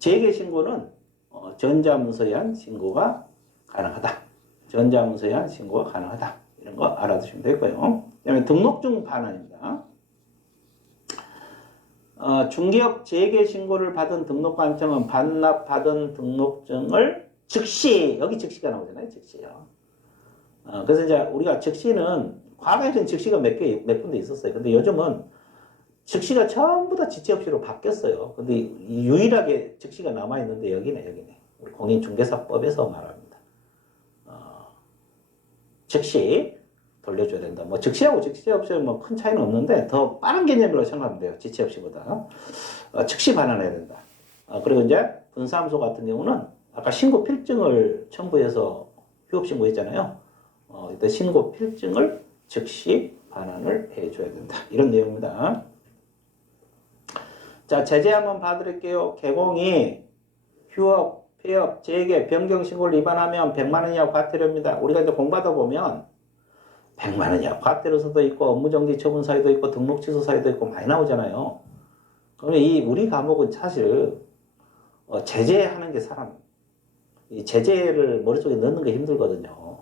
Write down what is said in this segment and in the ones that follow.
재개 신고는 전자문서에한 신고가 가능하다. 전자문서에한 신고가 가능하다. 이런 거 알아두시면 되고요. 그다음에 등록증 반환입니다. 중개업 재개 신고를 받은 등록관청은 반납받은 등록증을 즉시, 여기 즉시가 나오잖아요. 즉시요. 그래서 이제 우리가 즉시는 과거에는 즉시가 몇 군데 있었어요. 근데 요즘은 즉시가 전부 다 지체없이로 바뀌었어요. 근데 유일하게 즉시가 남아있는데 여기네. 우리 공인중개사법에서 말합니다. 즉시 돌려줘야 된다. 뭐 즉시하고 즉시없이 뭐 큰 차이는 없는데 더 빠른 개념으로 생각하면 돼요. 지체없이보다. 즉시 반환해야 된다. 그리고 이제 분사무소 같은 경우는 아까 신고 필증을 첨부해서 휴업 신고했잖아요. 이때 신고 필증을 즉시 반환을 해줘야 된다. 이런 내용입니다. 자, 제재 한번 봐드릴게요. 개공이 휴업, 폐업, 재개, 변경 신고를 위반하면 100만 원 이하 과태료입니다. 우리가 이제 공부하다 보면 100만 원 이하 과태료서도 있고 업무정지 처분 사유도 있고 등록 취소 사유도 있고 많이 나오잖아요. 그러면 우리 과목은 사실 제재하는 게 이 제재를 머릿속에 넣는 게 힘들거든요.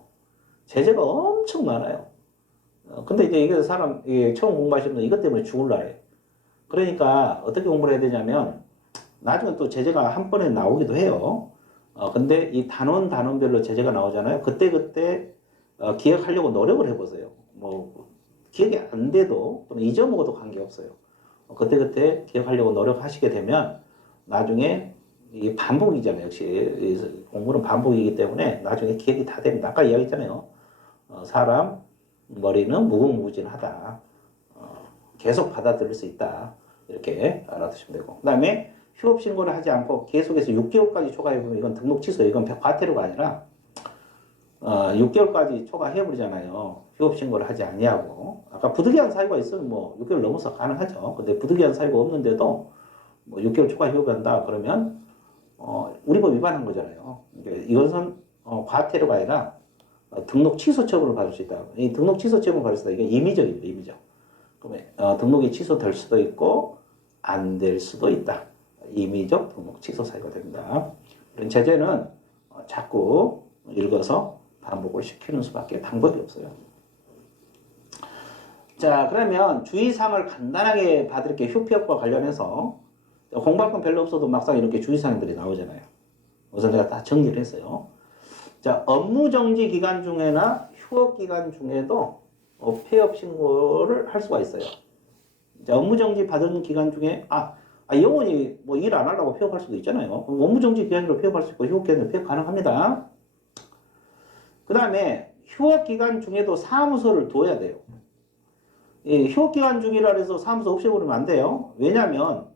제재가 엄청 많아요. 근데 이제 이게 처음 공부하시는 분 이것 때문에 죽을라 해요. 그러니까 어떻게 공부를 해야 되냐면 나중에 또 제재가 한 번에 나오기도 해요. 근데 이 단원별로 제재가 나오잖아요. 그때 기억하려고 노력을 해보세요. 뭐 기억이 안 돼도 또는 잊어먹어도 관계없어요. 그때 기억하려고 노력하시게 되면 나중에 이게 반복이잖아요. 역시 공부는 반복이기 때문에 나중에 기억이 다 됩니다. 아까 이야기했잖아요. 사람 머리는 무궁무진하다. 계속 받아들일 수 있다. 이렇게 알아두시면 되고. 그 다음에 휴업 신고를 하지 않고 계속해서 6개월까지 초과해보면 이건 등록 취소, 이건 과태료가 아니라 6개월까지 초과해버리잖아요. 휴업 신고를 하지 아니하고. 아까 부득이한 사유가 있으면 뭐 6개월 넘어서 가능하죠. 근데 부득이한 사유가 없는데도 뭐 6개월 초과 휴업한다 그러면 우리 법 위반한 거잖아요. 그러니까 이것은 과태료가 아니라 등록 취소 처분을 받을 수 있다. 이 등록 취소 처분을 받을 수 있다. 이게 임의적입니다. 임의적. 그러면 등록이 취소될 수도 있고 안 될 수도 있다. 임의적 등록 취소 사유가 됩니다. 이런 제재는 자꾸 읽어서 반복을 시키는 수밖에 방법이 없어요. 자, 그러면 주의사항을 간단하게 봐드릴게요. 휴피업과 관련해서 공부할 건 별로 없어도 막상 이렇게 주의사항들이 나오잖아요. 우선 제가 다 정리를 했어요. 자, 업무정지 기간 중에나 휴업 기간 중에도 폐업 신고를 할 수가 있어요. 자, 업무정지 받은 기간 중에 영원히 뭐 일 안 하려고 폐업할 수도 있잖아요. 업무정지 기간으로 폐업할 수 있고 휴업 기간으로 폐업 가능합니다. 그 다음에 휴업 기간 중에도 사무소를 둬야 돼요. 이 휴업 기간 중이라 해서 사무소 없애버리면 안 돼요. 왜냐하면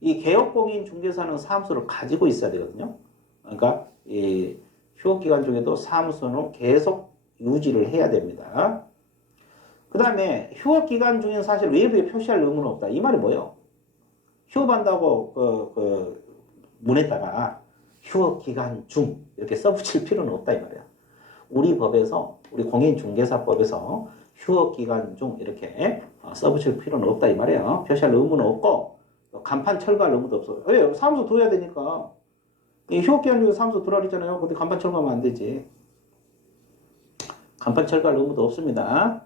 이 개업공인 중개사는 사무소를 가지고 있어야 되거든요. 그러니까 이 휴업 기간 중에도 사무소는 계속 유지를 해야 됩니다. 그 다음에 휴업 기간 중에는 사실 외부에 표시할 의무는 없다. 이 말이 뭐예요? 휴업한다고 문에다가 휴업 기간 중 이렇게 써붙일 필요는 없다 이 말이야. 우리 법에서 우리 공인중개사법에서 휴업 기간 중 이렇게 써붙일 필요는 없다 이 말이에요. 표시할 의무는 없고 간판 철거할 의무도 없어요. 왜? 사무소 둬야 되니까. 이 휴업 기간 중에 사무소 두라 그랬잖아요. 근데 간판 철거하면 안 되지. 간판 철거할 의무도 없습니다.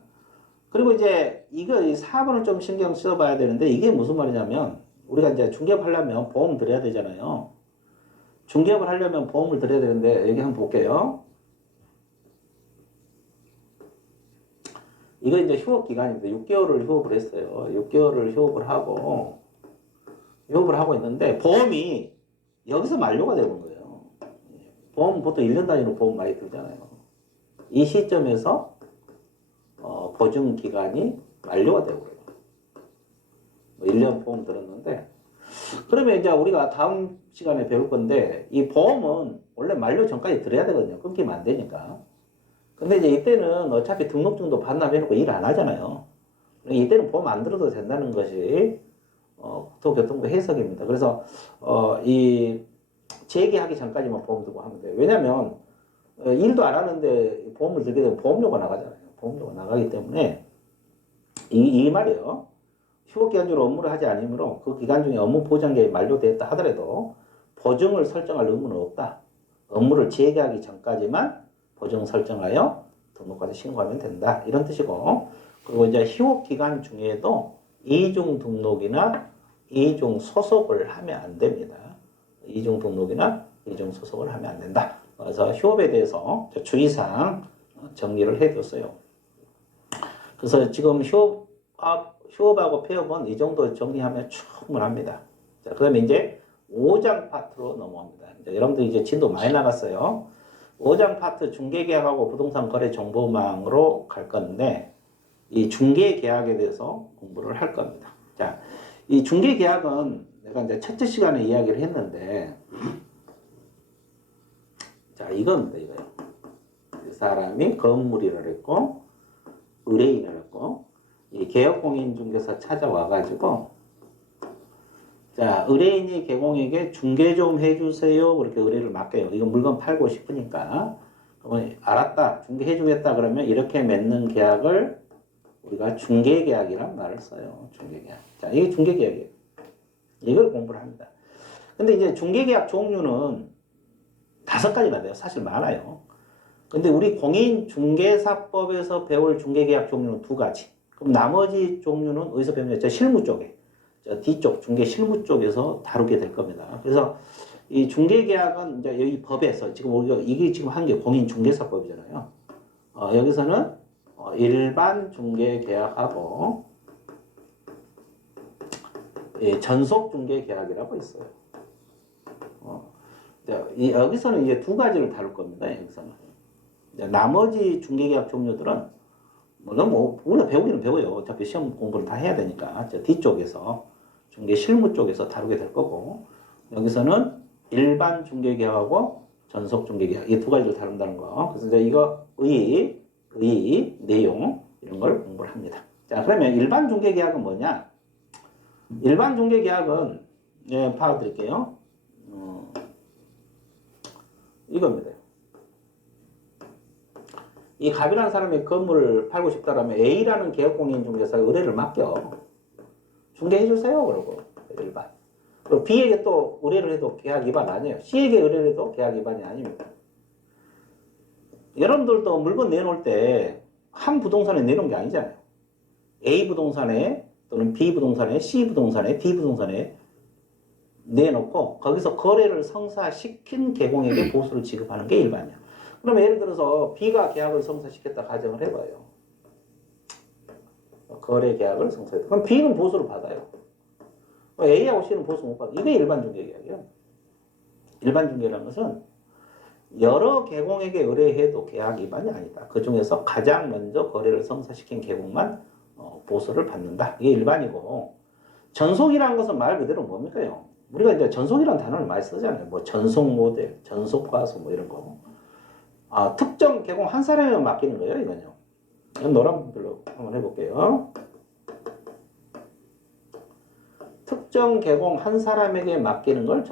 그리고 이제 이 4번을 좀 신경 써봐야 되는데 이게 무슨 말이냐면 우리가 이제 중개업 하려면 보험 들여야 되잖아요. 중개업을 하려면 보험을 들여야 되는데 여기 한번 볼게요. 이거 이제 휴업 기간인데 6개월을 휴업을 했어요. 6개월을 휴업을 하고 있는데 보험이 여기서 만료가 되는 거예요. 보험 보통 1년 단위로 보험 많이 들잖아요. 이 시점에서 보증 기간이 만료가 되고요. 1년 보험 들었는데 그러면 이제 우리가 다음 시간에 배울 건데 이 보험은 원래 만료 전까지 들어야 되거든요. 끊기면 안 되니까. 근데 이제 이때는 어차피 등록증도 반납해놓고 일 안 하잖아요. 이때는 보험 안 들어도 된다는 것이 국토교통부 해석입니다. 그래서 이 재개하기 전까지만 보험 들고 하면 돼요. 왜냐면 일도 안 하는데 보험을 들게 되면 보험료가 나가잖아요. 보험료가 나가기 때문에 이 말이에요. 휴업 기간 중으로 업무를 하지 않으므로 그 기간 중에 업무 보장계획이 만료됐다 하더라도 보증을 설정할 의무는 없다. 업무를 재개하기 전까지만 보증 설정하여 등록과세 신고하면 된다. 이런 뜻이고, 그리고 이제 휴업 기간 중에도 이중 등록이나 이중 소속을 하면 안 됩니다. 이중 등록이나 이중 소속을 하면 안 된다. 그래서 휴업에 대해서 주의사항 정리를 해뒀어요. 그래서 지금 휴업하고 폐업은 이 정도 정리하면 충분합니다. 자, 그다음에 이제 5장 파트로 넘어갑니다. 여러분들 이제 진도 많이 나갔어요. 5장 파트 중개계약하고 부동산 거래 정보망으로 갈 건데, 이 중개계약에 대해서 공부를 할 겁니다. 자, 이 중개계약은 내가 이제 첫째 시간에 이야기를 했는데, 자, 이겁니다, 이거요. 그 사람이 건물이라고 했고, 의뢰인이라고 했고, 이 개업공인중개사 찾아와가지고, 자, 의뢰인이 개공에게 중개 좀 해주세요. 그렇게 의뢰를 맡겨요. 이거 물건 팔고 싶으니까. 그러면 알았다. 중개해주겠다. 그러면 이렇게 맺는 계약을 우리가 중개계약이란 말을 써요. 중개계약. 자, 이게 중개계약이에요. 이걸 공부를 합니다. 근데 이제 중개계약 종류는 5가지가 돼요. 사실 많아요. 근데 우리 공인중개사법에서 배울 중개계약 종류는 2가지. 그럼 나머지 종류는 어디서 배우냐? 저 실무 쪽에. 뒤쪽 중개 실무 쪽에서 다루게 될 겁니다. 그래서 이 중개계약은 이제 여기 법에서 지금 우리가 이게 지금 한 게 공인중개사법이잖아요. 여기서는 일반 중개계약하고 전속 중개계약이라고 있어요. 여기서는 이제 2가지를 다룰 겁니다. 여기서는 나머지 중개계약 종류들은 물론 뭐 우리가 배우기는 배워요. 어차피 시험 공부를 다 해야 되니까 저 뒤쪽에서 중개 실무 쪽에서 다루게 될 거고, 여기서는 일반 중개계약하고 전속 중개계약 이 2가지를 다룬다는 거. 그래서 이제 이거 의 내용 이런 걸 공부를 합니다. 자, 그러면 일반 중개계약은 뭐냐? 일반 중개계약은 봐드릴게요. 이겁니다. 이 갑이라는 사람이 건물을 팔고 싶다라면 A라는 개업공인중개사에 의뢰를 맡겨. 중개해주세요. 그러고 일반. 그리고 B에게 또 의뢰를 해도 계약 위반 아니에요. C에게 의뢰를 해도 계약 위반이 아닙니다. 여러분들도 물건 내놓을 때 한 부동산에 내놓은 게 아니잖아요. A 부동산에 또는 B 부동산에 C 부동산에 D 부동산에 내놓고 거기서 거래를 성사시킨 개공에게 보수를 지급하는 게 일반이야. 그러면 예를 들어서 B가 계약을 성사시켰다 가정을 해봐요. 거래 계약을 성사했다. 그럼 B는 보수를 받아요. A하고 C는 보수 못 받아. 이게 일반 중개계약이에요. 일반 중개라는 것은 여러 개공에게 의뢰해도 계약 위반이 아니다. 그 중에서 가장 먼저 거래를 성사시킨 개공만 보수를 받는다. 이게 일반이고, 전속이라는 것은 말 그대로 뭡니까요? 우리가 이제 전속이라는 단어를 많이 쓰잖아요. 뭐 전속 모델, 전속 과수 뭐 이런 거. 특정 개공 한 사람에만 맡기는 거예요, 이건요. 이건 노란불로 한번 해볼게요. 특정 개공 한 사람에게 맡기는 걸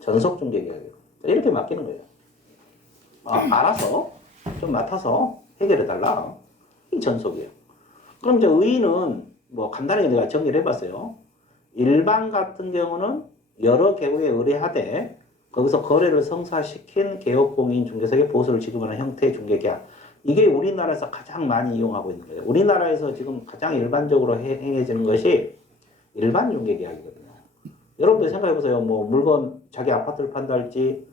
전속 중개계약이에요. 이렇게 맡기는 거예요. 알아서 좀 맡아서 해결해달라. 이 전속이에요. 그럼 이제 의의는 뭐 간단하게 내가 정리를 해봤어요. 일반 같은 경우는 여러 개공에 의뢰하되 거기서 거래를 성사시킨 개업공인중개사에게 보수를 지급하는 형태의 중개계약. 이게 우리나라에서 가장 많이 이용하고 있는 거예요. 우리나라에서 지금 가장 일반적으로 행해지는 것이 일반 중개계약이거든요. 여러분들 생각해보세요. 뭐 물건 자기 아파트를 판다 할지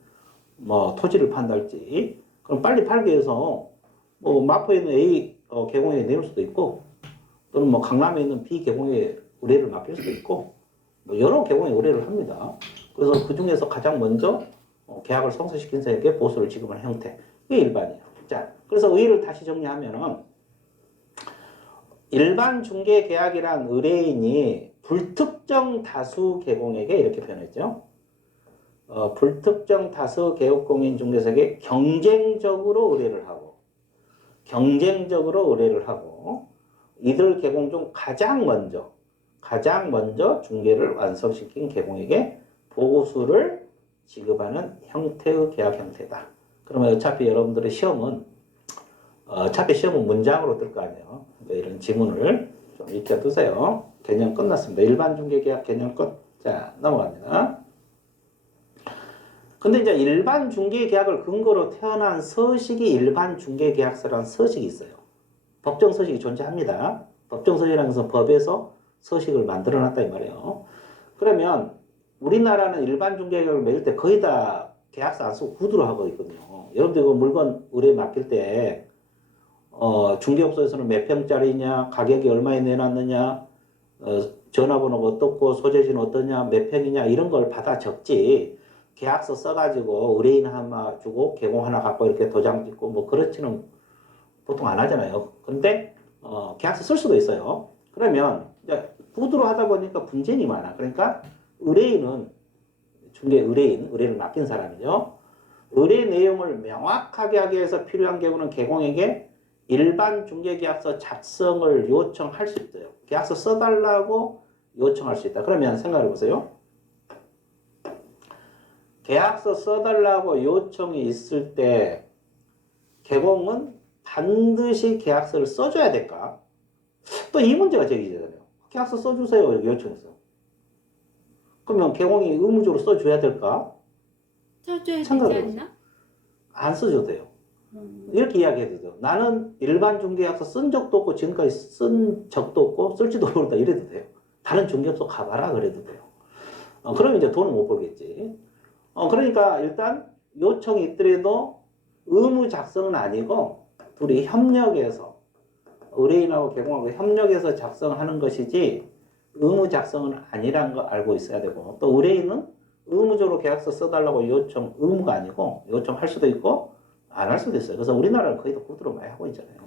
뭐 토지를 판다 할지, 그럼 빨리 팔기 위해서 뭐 마포에 있는 A 개공에 내놓을 수도 있고, 또는 뭐 강남에 있는 B 개공에 의뢰를 맡길 수도 있고, 뭐 여러 개공에 의뢰를 합니다. 그래서 그 중에서 가장 먼저 계약을 성사시킨 사람에게 보수를 지급하는 형태, 이게 일반이에요. 자, 그래서 의의를 다시 정리하면은 일반 중개 계약이란 의뢰인이 불특정 다수 개공에게 이렇게 표현했죠. 불특정 다수 개업공인중개사에게 경쟁적으로 의뢰를 하고 이들 개공 중 가장 먼저 중개를 완성시킨 개공에게 보수를 지급하는 형태의 계약 형태다. 그러면 어차피 여러분들의 시험은 문장으로 뜰 거 아니에요. 그러니까 이런 지문을 좀 익혀두세요. 개념 끝났습니다. 일반 중개계약 개념 끝. 자, 넘어갑니다. 근데 이제 일반 중개계약을 근거로 태어난 서식이 일반 중개계약서라는 서식이 있어요. 법정 서식이 존재합니다. 법정 서식이라는 것은 법에서 서식을 만들어 놨다 이 말이에요. 그러면 우리나라는 일반 중개계약을 맺을 때 거의 다 계약서 안 쓰고 구두로 하고 있거든요. 여러분들 그 물건 의뢰 맡길 때 중개업소에서는 몇 평짜리냐, 가격이 얼마에 내놨느냐, 전화번호가 어떻고 소재지는 어떠냐, 몇 평이냐 이런 걸 받아 적지. 계약서 써가지고 의뢰인 하나 주고 개공 하나 갖고 이렇게 도장 찍고 뭐 그렇지는 보통 안 하잖아요. 근데 계약서 쓸 수도 있어요. 그러면 이제 구두로 하다 보니까 분쟁이 많아. 그러니까 의뢰인은 중개 의뢰를 맡긴 사람이죠. 의뢰 내용을 명확하게 하기 위해서 필요한 경우는 개공에게 일반 중개계약서 작성을 요청할 수 있어요. 계약서 써달라고 요청할 수 있다. 그러면 생각해 보세요. 계약서 써달라고 요청이 있을 때 개공은 반드시 계약서를 써줘야 될까? 또 이 문제가 제기되잖아요. 계약서 써주세요. 이렇게 요청했어. 그러면 개공이 의무적으로 써줘야 될까? 써줘야 되지 생각해보세요. 않나? 안 써줘도 돼요. 이렇게 이야기해도 돼요. 나는 일반 중개약서 쓴 적도 없고 지금까지 쓴 적도 없고 쓸지도 모른다 이래도 돼요. 다른 중개업소 가봐라 그래도 돼요. 그러면 이제 돈을 못 벌겠지. 그러니까 일단 요청이 있더라도 의무 작성은 아니고 둘이 협력해서 의뢰인하고 개공하고 협력해서 작성하는 것이지 의무 작성은 아니라는 거 알고 있어야 되고 또 의뢰인은 의무적으로 계약서 써달라고 요청 의무가 아니고 요청할 수도 있고 안 할 수도 있어요. 그래서 우리나라는 거의 다 구두로 많이 하고 있잖아요.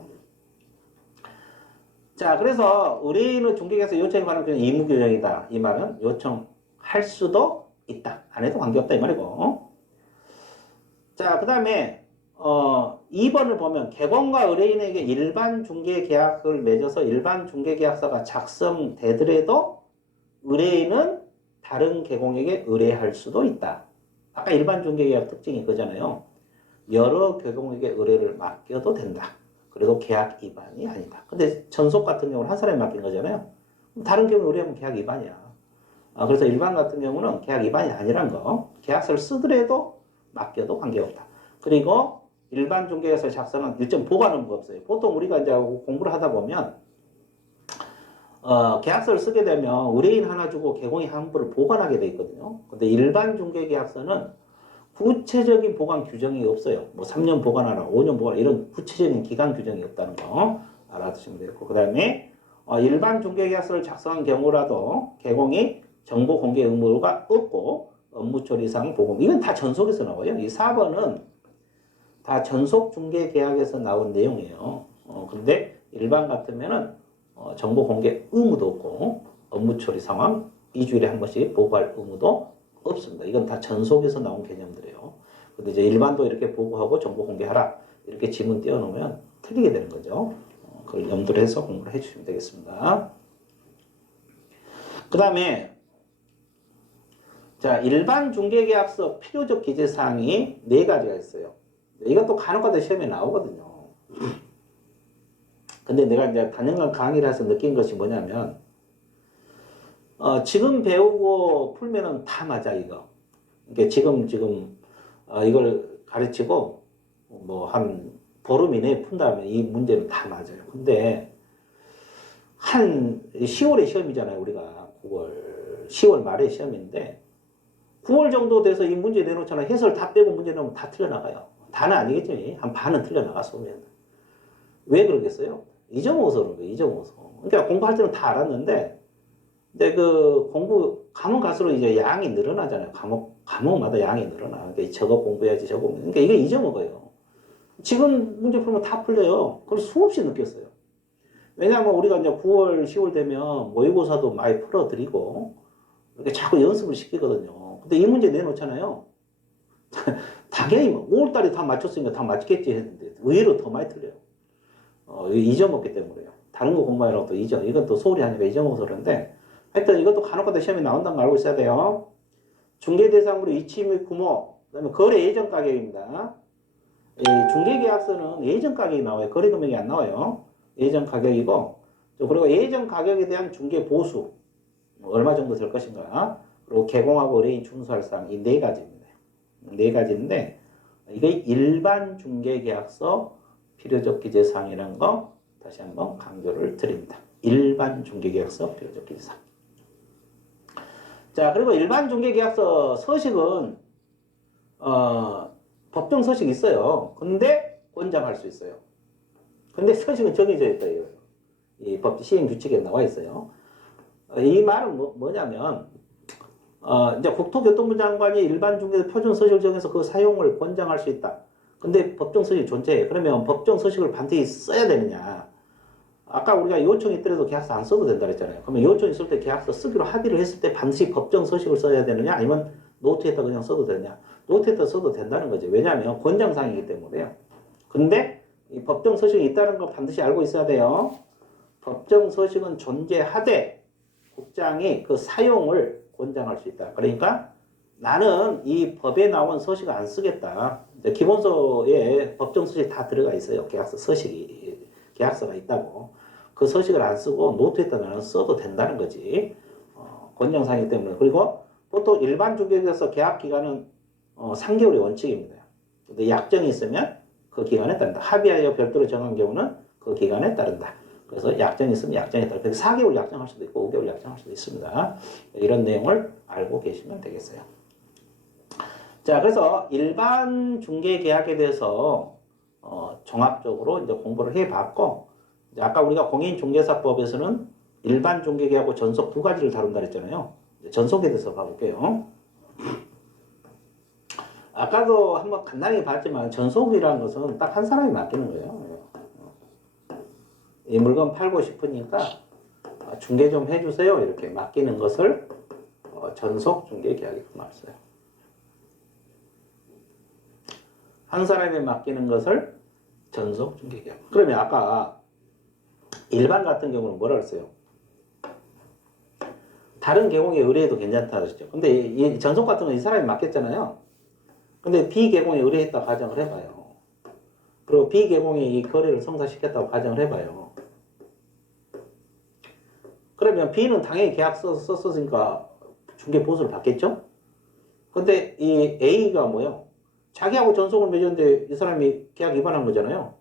자, 그래서 의뢰인은 중개계약서 요청에 관한 그냥 의무 규정이다. 이 말은 요청할 수도 있다. 안 해도 관계없다 이 말이고. 자, 그 다음에 2번을 보면 개공과 의뢰인에게 일반 중개계약을 맺어서 일반 중개계약서가 작성되더라도 의뢰인은 다른 개공에게 의뢰할 수도 있다. 아까 일반 중개계약 특징이 그잖아요. 여러 개공에게 의뢰를 맡겨도 된다. 그래도 계약 위반이 아니다. 근데 전속 같은 경우는 한 사람이 맡긴 거잖아요. 다른 경우 의뢰하면 계약 위반이야. 그래서 일반 같은 경우는 계약 위반이 아니란 거. 계약서를 쓰더라도 맡겨도 관계없다. 그리고 일반 중개에서 작성한 일정 보관 의무가 없어요. 보통 우리가 이제 공부를 하다 보면 계약서를 쓰게 되면 의뢰인 하나 주고 개공이 한 부를 보관하게 돼 있거든요. 근데 일반 중개 계약서는 구체적인 보관 규정이 없어요. 뭐 3년 보관하라, 5년 보관 이런 구체적인 기간 규정이 없다는 거 알아두시면 되고 그 다음에 일반 중개 계약서를 작성한 경우라도 개공이 정보 공개 의무가 없고 업무 처리상 보공 이건 다 전속에서 나와요. 이 4번은 다 전속 중개 계약에서 나온 내용이에요. 근데 일반 같으면은 정보 공개 의무도 없고 업무 처리 상황 2주일에 한 번씩 보고할 의무도 없습니다. 이건 다 전속에서 나온 개념들이에요. 근데 이제 일반도 이렇게 보고하고 정보 공개하라 이렇게 지문 띄워놓으면 틀리게 되는 거죠. 그걸 염두를 해서 공부를 해주시면 되겠습니다. 그 다음에 자 일반 중개계약서 필요적 기재사항이 4가지가 있어요. 이것도 간혹가다 시험에 나오거든요. 근데 내가 이제 단연간 강의를 해서 느낀 것이 뭐냐면 지금 배우고 풀면은 다 맞아 이거. 그러니까 지금 이걸 가르치고 뭐 한 보름 이내에 푼다면 이 문제는 다 맞아요. 근데 한 10월에 시험이잖아요. 우리가 9월 10월 말에 시험인데 9월 정도 돼서 이 문제 내놓잖아요. 해설 다 빼고 문제 내면 다 틀려나가요. 다는 아니겠지. 한 반은 틀려나갔어. 왜 그러겠어요? 잊어먹어서 그런 거예요. 잊어먹어서. 그러니까 공부할 때는 다 알았는데 근데 그 공부 가면 갈수록 이제 양이 늘어나잖아요. 과목마다 양이 늘어나. 그러니까 저거 공부해야지 저거. 그러니까 이게 잊어먹어요. 지금 문제 풀면 다 풀려요. 그걸 수없이 느꼈어요. 왜냐하면 우리가 이제 9월, 10월 되면 모의고사도 많이 풀어드리고 이렇게 자꾸 연습을 시키거든요. 근데 이 문제 내놓잖아요. 당연히 5월달에 다 맞췄으니까 다 맞겠지 했는데 의외로 더 많이 틀려요. 잊어먹기 때문에요. 다른 거 공부하라고 또 이건 또 소홀히 하니까 잊어먹어서 그런데 하여튼 이것도 간혹가다 시험에 나온다는 거 알고 있어야 돼요. 중개 대상으로 이치 및 구모, 그다음에 거래 예정 가격입니다. 중개 계약서는 예정 가격이 나와요. 거래 금액이 안 나와요. 예정 가격이고 그리고 예정 가격에 대한 중개 보수 얼마 정도 될 것인가 그리고 개공하고 의뢰인 준수할 사항 이 4가지입니다. 네 가지인데 이게 일반 중개계약서 필요적 기재사항이라는 거 다시 한번 강조를 드립니다. 일반 중개계약서 필요적 기재사항. 자, 그리고 일반 중개계약서 서식은 법정 서식이 있어요. 근데 권장할 수 있어요. 근데 서식은 정해져 있다 이거예요. 이 법 시행 규칙에 나와 있어요. 이 말은 뭐냐면 이제 국토교통부 장관이 일반 중개사 표준 서식을 정해서 그 사용을 권장할 수 있다. 근데 법정 서식이 존재해. 그러면 법정 서식을 반드시 써야 되느냐? 아까 우리가 요청이 있더라도 계약서 안 써도 된다 그랬잖아요. 그러면 요청이 있을 때 계약서 쓰기로 합의를 했을 때 반드시 법정 서식을 써야 되느냐? 아니면 노트에다 그냥 써도 되느냐? 노트에다 써도 된다는 거죠. 왜냐하면 권장사항이기 때문에요. 근데 이 법정 서식이 있다는 거 반드시 알고 있어야 돼요. 법정 서식은 존재하되 국장이 그 사용을 권장할 수 있다. 그러니까 나는 이 법에 나온 서식을 안 쓰겠다. 기본서에 법정 서식 다 들어가 있어요. 계약서 서식이 계약서가 있다고. 그 서식을 안 쓰고 노트에다 나는 써도 된다는 거지. 권장사항이기 때문에. 그리고 보통 일반 중개에서 계약 기간은 3개월이 원칙입니다. 근데 약정이 있으면 그 기간에 따른다. 합의하여 별도로 정한 경우는 그 기간에 따른다. 그래서 약정이 있으면 약정에 따라 4개월 약정할 수도 있고 5개월 약정할 수도 있습니다. 이런 내용을 알고 계시면 되겠어요. 자, 그래서 일반 중개 계약에 대해서 종합적으로 이제 공부를 해봤고, 이제 아까 우리가 공인중개사법에서는 일반 중개 계약하고 전속 두 가지를 다룬다 그랬잖아요. 전속에 대해서 봐볼게요. 아까도 한번 간단히 봤지만 전속이라는 것은 딱 한 사람이 맡기는 거예요. 이 물건 팔고 싶으니까 중개 좀 해주세요. 이렇게 맡기는 것을 전속 중개 계약이라고 말했어요. 한 사람이 맡기는 것을 전속 중개 계약. 그러면 아까 일반 같은 경우는 뭐라 그랬어요? 다른 계공에 의뢰해도 괜찮다 그랬죠. 근데 이 전속 같은 건 이 사람이 맡겼잖아요. 근데 비계공에 의뢰했다고 가정을 해봐요. 그리고 비계공이 이 거래를 성사시켰다고 가정을 해봐요. 그러면 B는 당연히 계약서 썼으니까 중개 보수를 받겠죠? 근데 이 A가 뭐예요? 자기하고 전속을 맺었는데 이 사람이 계약 위반한 거잖아요.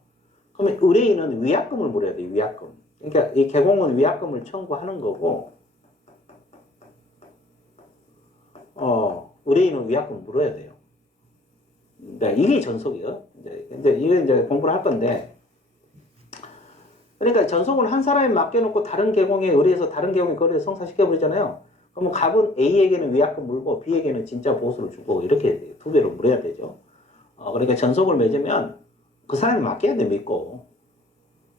그러면 의뢰인은 위약금을 물어야 돼요. 위약금. 그러니까 이 개공은 위약금을 청구하는 거고 의뢰인은 위약금을 물어야 돼요. 네, 이게 전속이에요. 근데 이게 이제 공부를 할 건데 그러니까 전속은 한 사람이 맡겨놓고 다른 계공에 의뢰해서 다른 계공의 거래를 성사시켜버리잖아요. 그러면 갑은 A에게는 위약금 물고 B에게는 진짜 보수를 주고 이렇게 두 배로 물어야 되죠. 그러니까 전속을 맺으면 그 사람이 맡겨야 돼. 믿고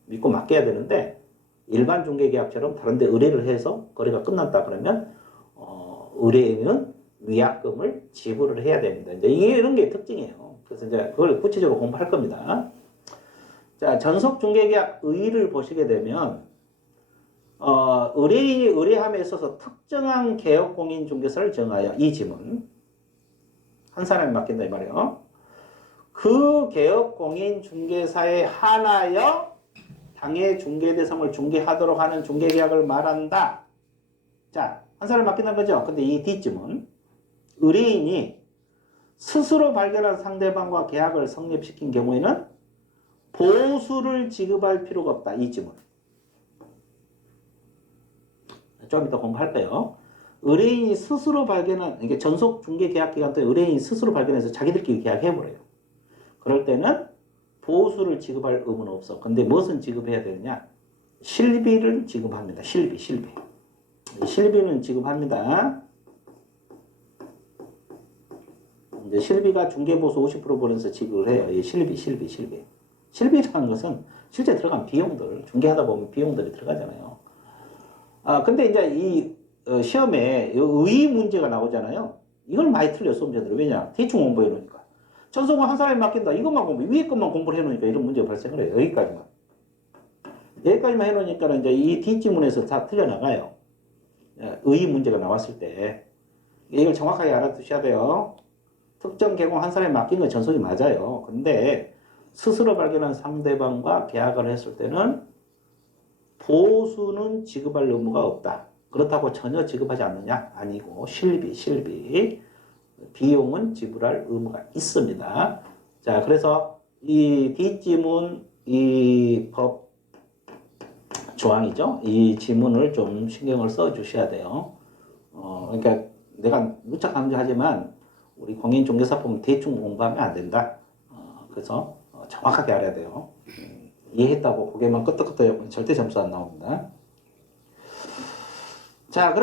맡겨야 되는데 일반 중개계약처럼 다른 데 의뢰를 해서 거래가 끝났다 그러면 의뢰인은 위약금을 지불을 해야 됩니다. 이제 이런 게 특징이에요. 그래서 이제 그걸 구체적으로 공부할 겁니다. 자, 전속 중개계약 의의를 보시게 되면 의뢰인이 의뢰함에 있어서 특정한 개업공인중개사를 정하여 이 지문 한 사람이 맡긴다 이 말이에요. 그 개업공인중개사에 한하여 당해 중개대상을 중개하도록 하는 중개계약을 말한다. 자, 한 사람이 맡긴다는 거죠. 근데 이 뒷지문 의뢰인이 스스로 발견한 상대방과 계약을 성립시킨 경우에는 보수를 지급할 필요가 없다. 이 지문. 좀 이따 공부할 거예요. 의뢰인이 스스로 발견한, 이게 전속 중개 계약 기간 동안 의뢰인이 스스로 발견해서 자기들끼리 계약해버려요. 그럴 때는 보수를 지급할 의무는 없어. 근데 무엇은 지급해야 되느냐? 실비를 지급합니다. 실비. 실비는 지급합니다. 이제 실비가 중개보수 50% 보내서 지급을 해요. 이 실비. 실비라는 것은 실제 들어간 비용들, 중개하다 보면 비용들이 들어가잖아요. 근데 이제 이 시험에 의의 문제가 나오잖아요. 이걸 많이 틀려, 수험자들은. 왜냐? 대충 공부해 놓으니까. 전속은 한 사람이 맡긴다. 이것만 공부, 위에 것만 공부를 해 놓으니까 이런 문제가 발생을 해요. 여기까지만 해 놓으니까 이제 이 뒷지문에서 다 틀려나가요. 의의 문제가 나왔을 때. 이걸 정확하게 알아두셔야 돼요. 특정 개공 한 사람이 맡긴 건 전속이 맞아요. 근데 스스로 발견한 상대방과 계약을 했을 때는 보수는 지급할 의무가 없다. 그렇다고 전혀 지급하지 않느냐? 아니고 실비. 비용은 지불할 의무가 있습니다. 자, 그래서 이 뒷지문 이 법 조항이죠. 이 지문을 좀 신경을 써 주셔야 돼요. 그러니까 내가 무척 강조하지만 우리 공인중개사법 대충 공부하면 안 된다. 그래서 정확하게 알아야 돼요. 이해했다고 고개만 끄덕끄덕 절대 점수 안 나옵니다. 자, 그럼